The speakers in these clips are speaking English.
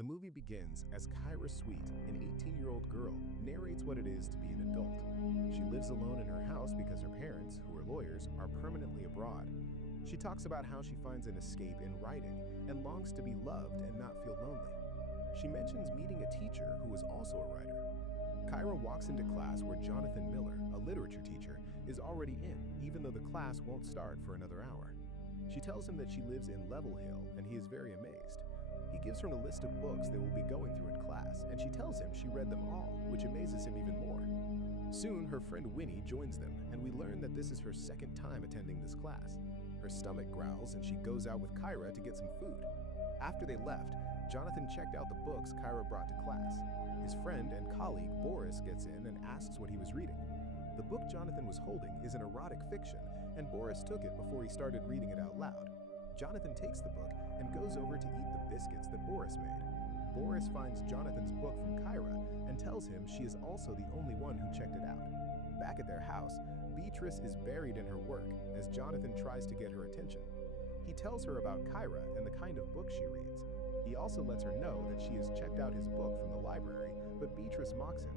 The movie begins as Kyra Sweet, an 18-year-old girl, narrates what it is to be an adult. She lives alone in her house because her parents, who are lawyers, are permanently abroad. She talks about how she finds an escape in writing and longs to be loved and not feel lonely. She mentions meeting a teacher who is also a writer. Kyra walks into class where Jonathan Miller, a literature teacher, is already in, even though the class won't start for another hour. She tells him that she lives in Level Hill, and he is very amazed. He gives her a list of books they will be going through in class, and she tells him she read them all, which amazes him even more. Soon, her friend Winnie joins them, and we learn that this is her second time attending this class. Her stomach growls, and she goes out with Kyra to get some food. After they left, Jonathan checked out the books Kyra brought to class. His friend and colleague Boris gets in and asks what he was reading. The book Jonathan was holding is an erotic fiction, and Boris took it before he started reading it out loud. Jonathan takes the book and goes over to eat the biscuits that Boris made. Boris finds Jonathan's book from Kyra and tells him she is also the only one who checked it out. Back at their house, Beatrice is buried in her work as Jonathan tries to get her attention. He tells her about Kyra and the kind of book she reads. He also lets her know that she has checked out his book from the library, but Beatrice mocks him.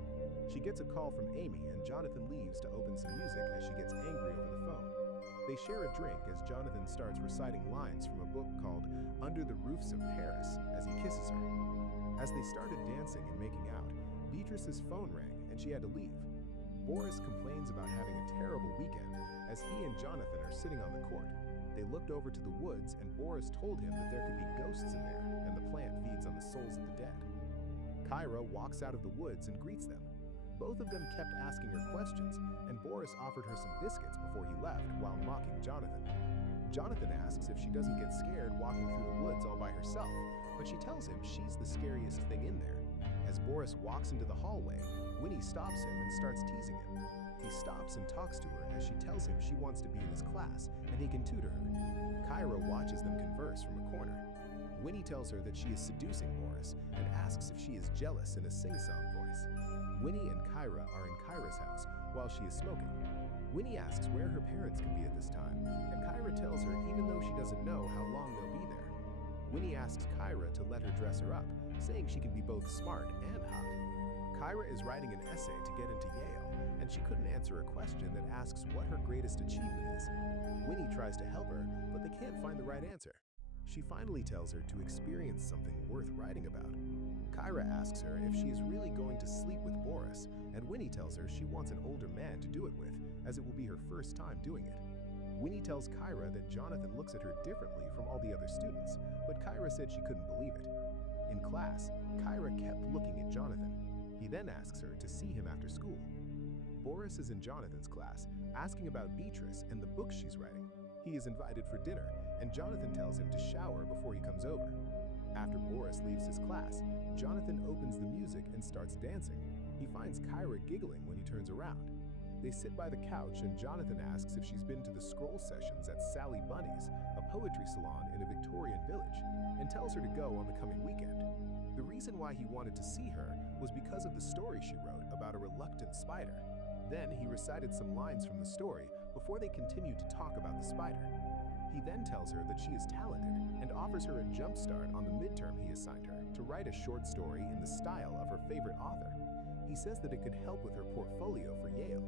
She gets a call from Amy, and Jonathan leaves to open some music as she gets angry over the phone. They share a drink as Jonathan starts reciting lines from a book called Under the Roofs of Paris as he kisses her. As they started dancing and making out, Beatrice's phone rang and she had to leave. Boris complains about having a terrible weekend as he and Jonathan are sitting on the court. They looked over to the woods and Boris told him that there could be ghosts in there and the plant feeds on the souls of the dead. Kyra walks out of the woods and greets them. Both of them kept asking her questions, and Boris offered her some biscuits before he left while mocking Jonathan. Jonathan asks if she doesn't get scared walking through the woods all by herself, but she tells him she's the scariest thing in there. As Boris walks into the hallway, Winnie stops him and starts teasing him. He stops and talks to her as she tells him she wants to be in his class and he can tutor her. Kyra watches them converse from a corner. Winnie tells her that she is seducing Boris and asks if she is jealous in a sing-song voice. Winnie and Kyra are in Kyra's house while she is smoking. Winnie asks where her parents could be at this time, and Kyra tells her even though she doesn't know how long they'll be there. Winnie asks Kyra to let her dress her up, saying she can be both smart and hot. Kyra is writing an essay to get into Yale, and she couldn't answer a question that asks what her greatest achievement is. Winnie tries to help her, but they can't find the right answer. She finally tells her to experience something worth writing about. Kyra asks her if she is really going to sleep with Boris, and Winnie tells her she wants an older man to do it with, as it will be her first time doing it. Winnie tells Kyra that Jonathan looks at her differently from all the other students, but Kyra said she couldn't believe it. In class, Kyra kept looking at Jonathan. He then asks her to see him after school. Boris is in Jonathan's class, asking about Beatrice and the book she's writing. He is invited for dinner, and Jonathan tells him to shower before he comes over. After Boris leaves his class, Jonathan opens the music and starts dancing. He finds Kyra giggling when he turns around. They sit by the couch and Jonathan asks if she's been to the scroll sessions at Sally Bunny's, a poetry salon in a Victorian village, and tells her to go on the coming weekend. The reason why he wanted to see her was because of the story she wrote about a reluctant spider. Then he recited some lines from the story before they continued to talk about the spider. He then tells her that she is talented and offers her a jump start on the midterm he assigned her to write a short story in the style of her favorite author. He says that it could help with her portfolio for Yale.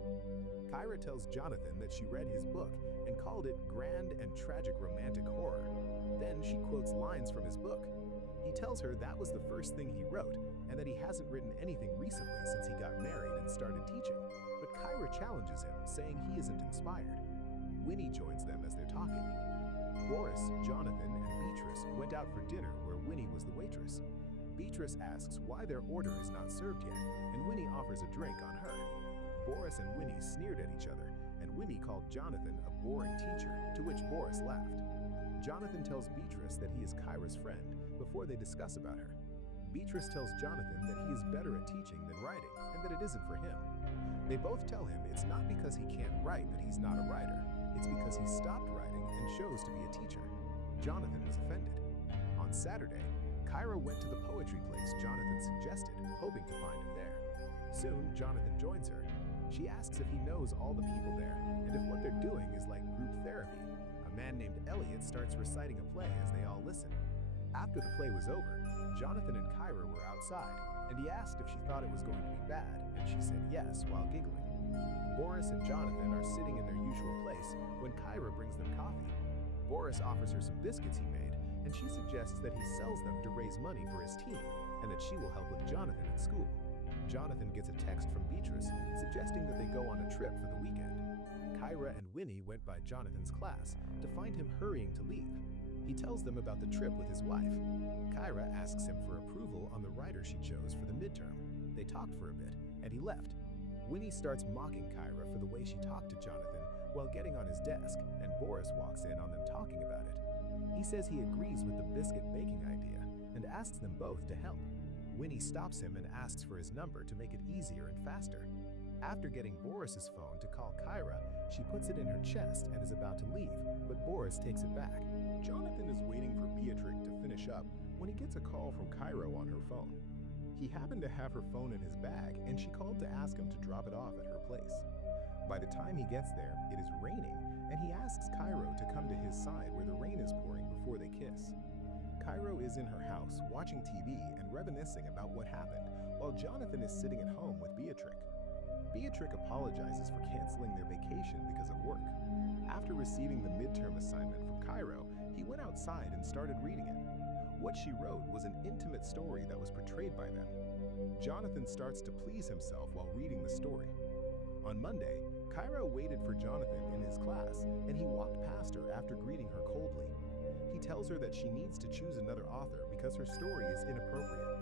Kyra tells Jonathan that she read his book and called it grand and tragic romantic horror. Then she quotes lines from his book. He tells her that was the first thing he wrote and that he hasn't written anything recently since he got married and started teaching. But Kyra challenges him, saying he isn't inspired. Winnie joins them as they're talking. Boris, Jonathan, and Beatrice went out for dinner where Winnie was the waitress. Beatrice asks why their order is not served yet, and Winnie offers a drink on her. Boris and Winnie sneered at each other, and Winnie called Jonathan a boring teacher, to which Boris laughed. Jonathan tells Beatrice that he is Kyra's friend before they discuss about her. Beatrice tells Jonathan that he is better at teaching than writing, and that it isn't for him. They both tell him it's not because he can't write that he's not a writer. It's because he stopped writing and chose to be a teacher. Jonathan was offended. On Saturday, Kyra went to the poetry place Jonathan suggested, hoping to find him there. Soon, Jonathan joins her. She asks if he knows all the people there and if what they're doing is like group therapy. A man named Elliot starts reciting a play as they all listen. After the play was over, Jonathan and Kyra were outside, and he asked if she thought it was going to be bad, and she said yes while giggling. Boris and Jonathan are sitting in their usual place when Kyra brings them coffee. Boris offers her some biscuits he made, and she suggests that he sells them to raise money for his team, and that she will help with Jonathan at school. Jonathan gets a text from Beatrice suggesting that they go on a trip for the weekend. Kyra and Winnie went by Jonathan's class to find him hurrying to leave. He tells them about the trip with his wife. Kyra asks him for approval on the writer she chose for the midterm. They talked for a bit, and he left. Winnie starts mocking Kyra for the way she talked to Jonathan while getting on his desk, and Boris walks in on them talking about it. He says he agrees with the biscuit baking idea and asks them both to help. Winnie stops him and asks for his number to make it easier and faster. After getting Boris's phone to call Kyra, she puts it in her chest and is about to leave, but Boris takes it back. Jonathan is waiting for Beatrix to finish up when he gets a call from Kyra on her phone. He happened to have her phone in his bag, and she called to ask him to drop it off at her place. By the time he gets there, it is raining, and he asks Kyra to come to his side where the rain is pouring before they kiss. Kyra is in her house watching TV and reminiscing about what happened, while Jonathan is sitting at home with Beatrix. Beatrix apologizes for canceling their vacation because of work. After receiving the midterm assignment from Kyra, he went outside and started reading it. What she wrote was an intimate story that was portrayed by them. Jonathan starts to please himself while reading the story. On Monday, Kyra waited for Jonathan in his class, and he walked past her after greeting her coldly. He tells her that she needs to choose another author because her story is inappropriate.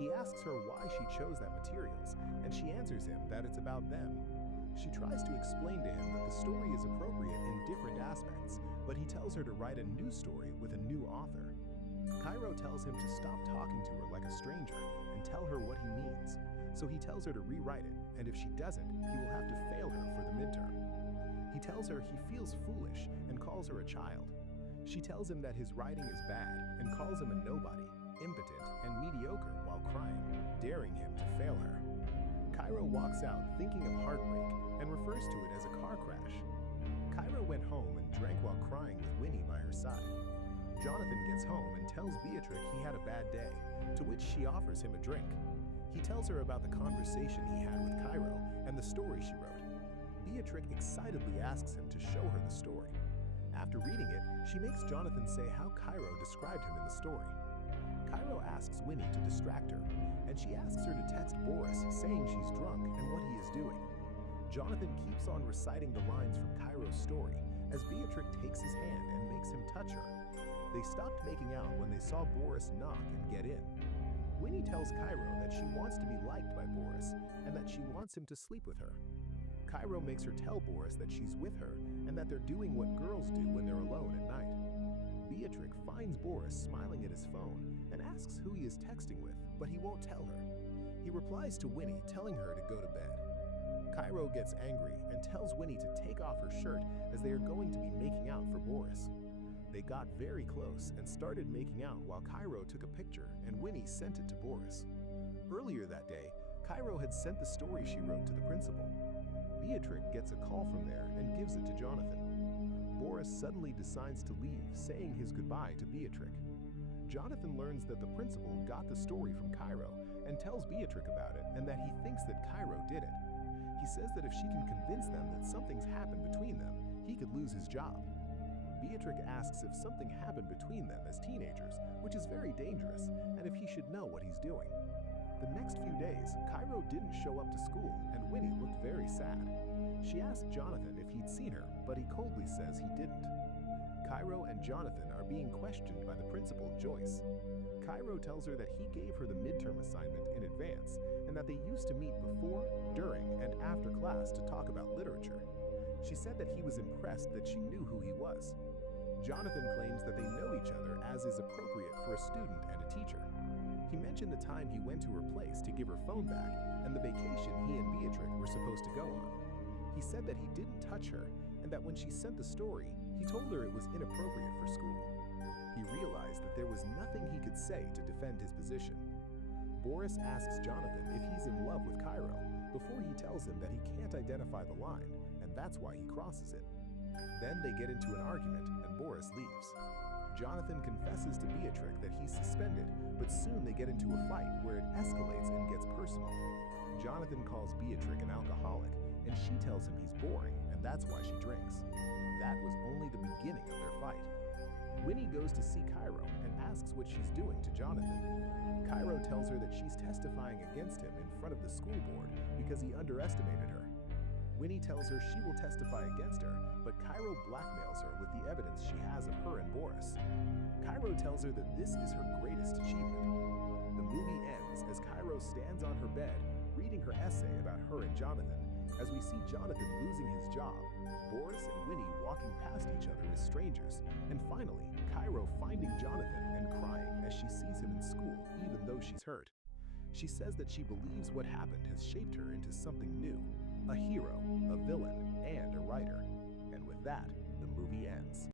He asks her why she chose that materials, and she answers him that it's about them. She tries to explain to him that the story is appropriate in different aspects, but he tells her to write a new story with a new author. Kyra tells him to stop talking to her like a stranger and tell her what he means. So he tells her to rewrite it, and if she doesn't, he will have to fail her for the midterm. He tells her he feels foolish and calls her a child. She tells him that his writing is bad and calls him a nobody, impotent, and mediocre while crying, daring him to fail her. Kyra walks out thinking of heartbreak and refers to it as a car crash. Kyra went home and drank while crying with Winnie by her side. Jonathan gets home and tells Beatrix he had a bad day, to which she offers him a drink. He tells her about the conversation he had with Kyra and the story she wrote. Beatrix excitedly asks him to show her the story. After reading it, she makes Jonathan say how Kyra described him in the story. Kyra asks Winnie to distract her, and she asks her to text Boris saying she's drunk and what he is doing. Jonathan keeps on reciting the lines from Kyra's story as Beatrix takes his hand and makes him touch her. They stopped making out when they saw Boris knock and get in. Winnie tells Kyra that she wants to be liked by Boris and that she wants him to sleep with her. Kyra makes her tell Boris that she's with her and that they're doing what girls do when they're alone at night. Beatrix finds Boris smiling at his phone and asks who he is texting with, but he won't tell her. He replies to Winnie telling her to go to bed. Kyra gets angry and tells Winnie to take off her shirt as they are going to be making out for Boris. They got very close and started making out while Kyra took a picture and Winnie sent it to Boris. Earlier that day, Kyra had sent the story she wrote to the principal. Beatrix gets a call from there and gives it to Jonathan. Boris suddenly decides to leave, saying his goodbye to Beatrix. Jonathan learns that the principal got the story from Kyra and tells Beatrix about it and that he thinks that Kyra did it. He says that if she can convince them that something's happened between them, he could lose his job. Beatrix asks if something happened between them as teenagers, which is very dangerous, and if he should know what he's doing. The next few days, Kyra didn't show up to school, and Winnie looked very sad. She asked Jonathan if he'd seen her, but he coldly says he didn't. Kyra and Jonathan are being questioned by the principal, Joyce. Kyra tells her that he gave her the midterm assignment in advance, and that they used to meet before, during, and after class to talk about literature. She said that he was impressed that she knew who he was. Jonathan claims that they know each other as is appropriate for a student and a teacher. He mentioned the time he went to her place to give her phone back and the vacation he and Beatrix were supposed to go on. He said that he didn't touch her and that when she sent the story, he told her it was inappropriate for school. He realized that there was nothing he could say to defend his position. Boris asks Jonathan if he's in love with Kyra before he tells him that he can't identify the line, and that's why he crosses it. Then they get into an argument and Boris leaves. Jonathan confesses to Beatrix that he's suspended, but soon they get into a fight where it escalates and gets personal. Jonathan calls Beatrix an alcoholic, and she tells him he's boring, and that's why she drinks. That was only the beginning of their fight. Winnie goes to see Cairo and asks what she's doing to Jonathan. Cairo tells her that she's testifying against him in front of the school board because he underestimated her. Winnie tells her she will testify against her, but Cairo blackmails her with the evidence she has of her and Boris. Cairo tells her that this is her greatest achievement. The movie ends as Cairo stands on her bed, reading her essay about her and Jonathan, as we see Jonathan losing his job, Boris and Winnie walking past each other as strangers, and finally, Cairo finding Jonathan and crying as she sees him in school even though she's hurt. She says that she believes what happened has shaped her into something new, a hero, a villain, and a writer. And with that, the movie ends.